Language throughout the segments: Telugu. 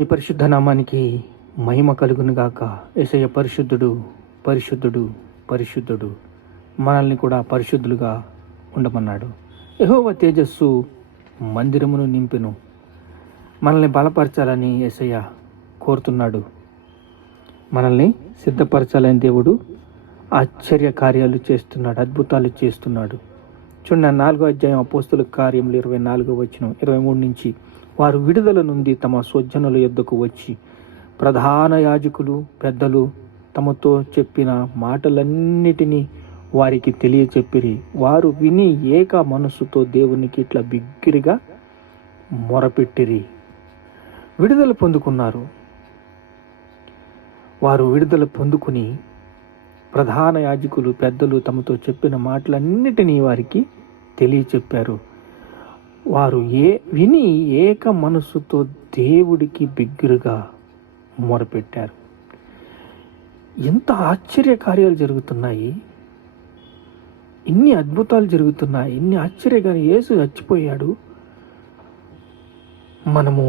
ఈ పరిశుద్ధ నామానికి మహిమ కలుగును గాక. యేసయ్య పరిశుద్ధుడు, పరిశుద్ధుడు, పరిశుద్ధుడు. మనల్ని కూడా పరిశుద్ధులుగా ఉండమన్నాడు. యెహోవా తేజస్సు మందిరమును నింపెను. మనల్ని బలపరచాలని యేసయ్య కోరుతున్నాడు. మనల్ని సిద్ధపరచాలని దేవుడు ఆశ్చర్య కార్యాలు చేస్తున్నాడు, అద్భుతాలు చేస్తున్నాడు. చూడండి, 4వ అధ్యాయం అపోస్తుల కార్యములు 24వ వచనం 23 నుంచి, వారు విడుదల నుండి తమ స్వజనుల యొద్దకు వచ్చి ప్రధాన యాజకులు పెద్దలు తమతో చెప్పిన మాటలన్నిటినీ వారికి తెలియచెప్పిరి. వారు విని ఏక మనస్సుతో దేవునికి ఇట్లా బిగ్గిరిగా మొరపెట్టిరి. విడుదల పొందుకున్నారు. వారు విడుదల పొందుకుని ప్రధాన యాజకులు పెద్దలు తమతో చెప్పిన మాటలన్నిటినీ వారికి తెలియచెప్పారు. వారు విని ఏక మనస్సుతో దేవుడికి బిగ్గురుగా మొరపెట్టారు. ఎంత ఆశ్చర్య కార్యాలు జరుగుతున్నాయి, ఇన్ని అద్భుతాలు జరుగుతున్నాయి, ఇన్ని ఆశ్చర్యకార్యాలు. యేసు చచ్చిపోయాడు, మనము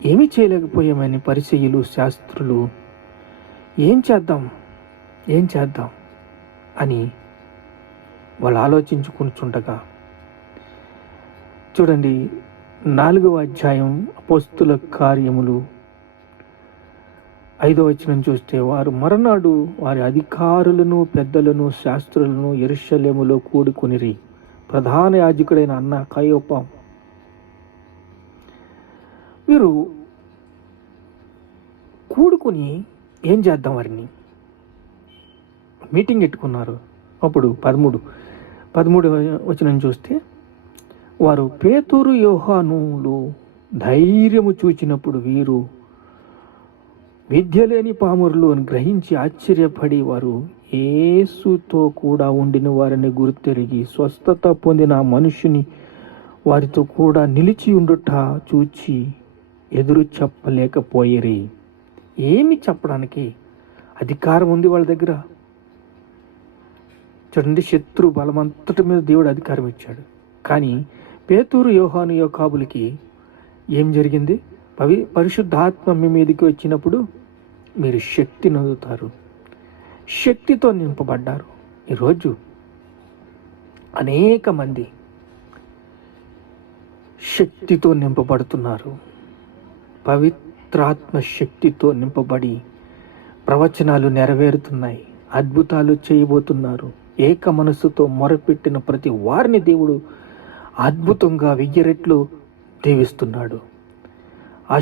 ఏమీ చేయలేకపోయామని పరిసయ్యులు శాస్త్రులు ఏం చేద్దాం అని వాళ్ళు ఆలోచించుకుంటుండగా, చూడండి, 4వ అధ్యాయం అపోస్తుల కార్యములు 5వ వచనం చూస్తే, వారు మరునాడు వారి అధికారులను పెద్దలను శాస్త్రులను యెరూషలేములో కూడుకొనిరి. ప్రధాన యాజకుడైన అన్న కయప వీరు కూడుకుని ఏం చేద్దాం వారిని మీటింగ్ పెట్టుకున్నారు. అప్పుడు 13వ వచనం చూస్తే, వారు పేతురు యోహానులు ధైర్యము చూచినప్పుడు వీరు విద్య లేని పామరులు అని గ్రహించి ఆశ్చర్యపడి, వారు యేసుతో కూడా ఉండిన వారిని గుర్తెరిగి స్వస్థత పొందిన మనుషుని వారితో కూడా నిలిచి ఉండుట చూచి ఎదురు చెప్పలేకపోయిరి. ఏమి చెప్పడానికి అధికారం ఉంది వాళ్ళ దగ్గర. చూడండి, శత్రు బలమంతటి మీద దేవుడు అధికారం ఇచ్చాడు. కానీ పేతురు యోహాను యాకోబులకి ఏం జరిగింది? పరిశుద్ధాత్మ మీ మీదకి వచ్చినప్పుడు మీరు శక్తి నొందుతారు, శక్తితో నింపబడ్డారు. ఈరోజు అనేక మంది శక్తితో నింపబడుతున్నారు. పవిత్రాత్మ శక్తితో నింపబడి ప్రవచనాలు నెరవేరుతున్నాయి, అద్భుతాలు చేయబోతున్నారు. ఏక మనస్సుతో మొరపెట్టిన ప్రతి వారిని దేవుడు అద్భుతంగా 1000 రెట్లు దీవిస్తున్నాడు.